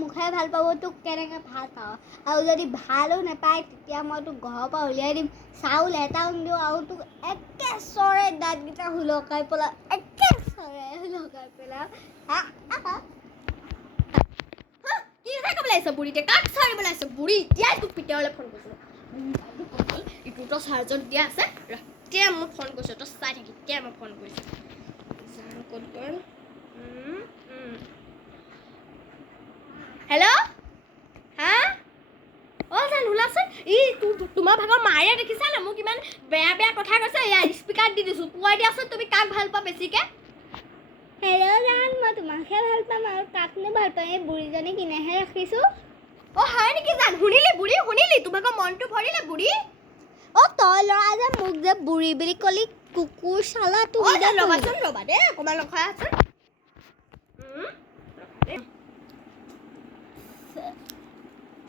মুখে ভাল পাব তোক কেনেকৈ ভাল পাওঁ আৰু যদি ভালো নাপায় তেতিয়া মই তোক ঘৰৰ পৰা উলিয়াই দিম চাউল এটাও নিদিওঁ আৰু তোক একেচৰে দাঁতকেইটা হুলকাই পেলাওঁ একেচৰে হুলকাই পেলাওঁ কি কথা ক'বলৈ আহিছ বুঢ়ীতে কাক চাৰিবলৈ আহিছ বুঢ়ী এতিয়াই তোক পিতেৰলৈ ফোন কৰিছোঁ ইটোতো চাৰ্জত দিয়া আছে এতিয়া মোক ফোন কৰিছোঁ তই চাই থাকি এতিয়া মই ফোন কৰিছোঁ জানো ক'ত গ'ল হেল্ল' হা অ' জান ওলাচোন তোমাৰ ভাগৰ মায়ে দেখিছানে মোক ইমান বেয়া বেয়া কথা কৈছে ইয়াৰ স্পীকাৰ দি দিছোঁ কৈ দিয়াচোন তুমি কাক ভাল পোৱা বেছিকৈ হেল্ল' জান মই তোমাকহে ভাল পাম আৰু কাকনো ভাল পাম এই বুঢ়ীজনী কিনেহে ৰাখিছোঁ অ' হয় নেকি জান শুনিলি বুঢ়ী শুনিলি তোমাকৰ মনটো ভৰিলে বুঢ়ী অ' তই ল'ৰা যে মোক যে বুঢ়ী বুলি ক'লি কুকুৰ চালা তুমি যে ৰ'বাচোন ৰ'বা দেই অকণমান ৰখাই আছোন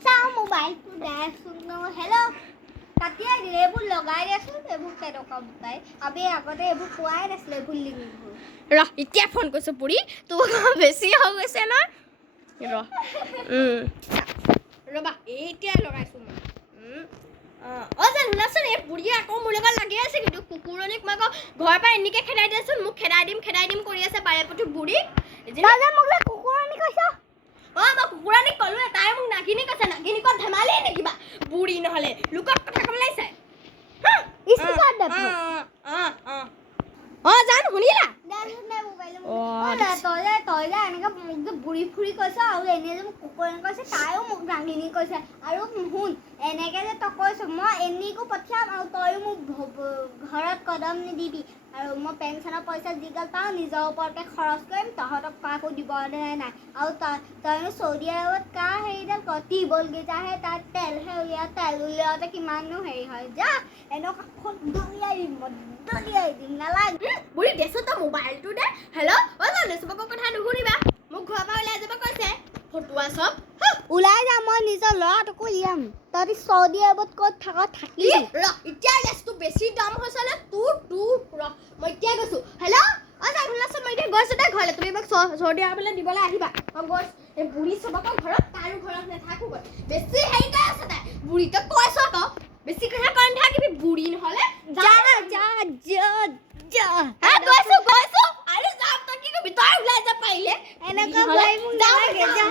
চাওঁ মোবাইলটো দেচোন হেল্ল' কাটিয়াই দিলে এইবোৰ লগাই দিয়াচোন এইবোৰ কেনেকুৱা বোকাই আমি আগতে এইবোৰ পোৱাই নাছিলে এইবোৰ লিংকবোৰ ৰ এতিয়া ফোন কৰিছোঁ বুঢ়ী তোৰ বেছি হৈ গৈছে ন ৰ'বা এতিয়া লগাইছোঁ মই অ' জান শুনাচোন এই বুঢ়ীয়ে আকৌ মোৰ লগত লাগি আছে কিন্তু কুকুৰনীক মই আকৌ ঘৰৰ পৰা এনেকৈ খেদাই দিয়াচোন মোক খেদাই দিম কৰি আছে পাৰে প্ৰতি বুঢ়ী মোক কুকুৰণী কৈছ অ' মই কুকুৰানীক ক'লোৱে তাই মোক নাগিনী কৈছে নাগিনীকত ধেমালি নেকিবা বুঢ়ী নহ'লে লোকক কথা ক'বলৈ চাই অ' জান শুনিলা তই যে এনেকে মোক যে বুঢ়ী ফুৰি কৈছ আৰু এনেই যে মোক কুকুৰণী কৈছে তাইও মোক ৰাঙিনী কৈছে আৰু শুন এনেকে যে তই কৈছ মই এনেকো পঠিয়াম আৰু তইও মোক ঘৰত কদম নিদিবি আৰু মই পেঞ্চনৰ পইচা যিগাল পাওঁ নিজৰ ওপৰতে খৰচ কৰিম তহঁতক কাকো দিবলৈ নাই আৰু তইনো চৌদি আৰবত কাৰ হেৰিডাল টিউবৱেলকেইটাহে তাত তেলহে তেল উলিয়াওঁতে কিমাননো হেৰি হয় যা এনেকুৱা দলিয়াই দিম নালাগে বুঢ়ী দেচোন তই মোবাইলটো দে হেল্ল' অ' জানো চবকৰ কথা নুশুনিবা মোক ঘৰৰ পৰা ওলাই যাব কৈছে ফটোৱা চব ওলাই যাম মই নিজৰ ল'ৰাটোকো উলিয়াম তহঁতি চৌদি আৰবত ক'ত থাকি ৰ এতিয়া গেছটো বেছি দাম হৈছে নে তোৰ ৰ মই এতিয়া গৈছোঁ হেল্ল' অ' জান শুনাচোন মই এতিয়া গৈছোঁ দে ঘৰলৈ তুমি মোক চৌদি আৰবলৈ দিবলৈ আহিবা মই গৈছোঁ এই বুঢ়ী চবকৰ ঘৰত তাৰো ঘৰত নাথাকোগৈ বেছি হেৰি কৰি আছে তাই বুঢ়ী তই কৈছ আকৌ বেছি কথা কৈ নাথাকিবি বুঢ়ী নহ'লে গৈছোঁ আৰু যাম তই কি কৰিবি তই ওলাই যা পাৰিলে এনেকুৱা মোক নালাগে যা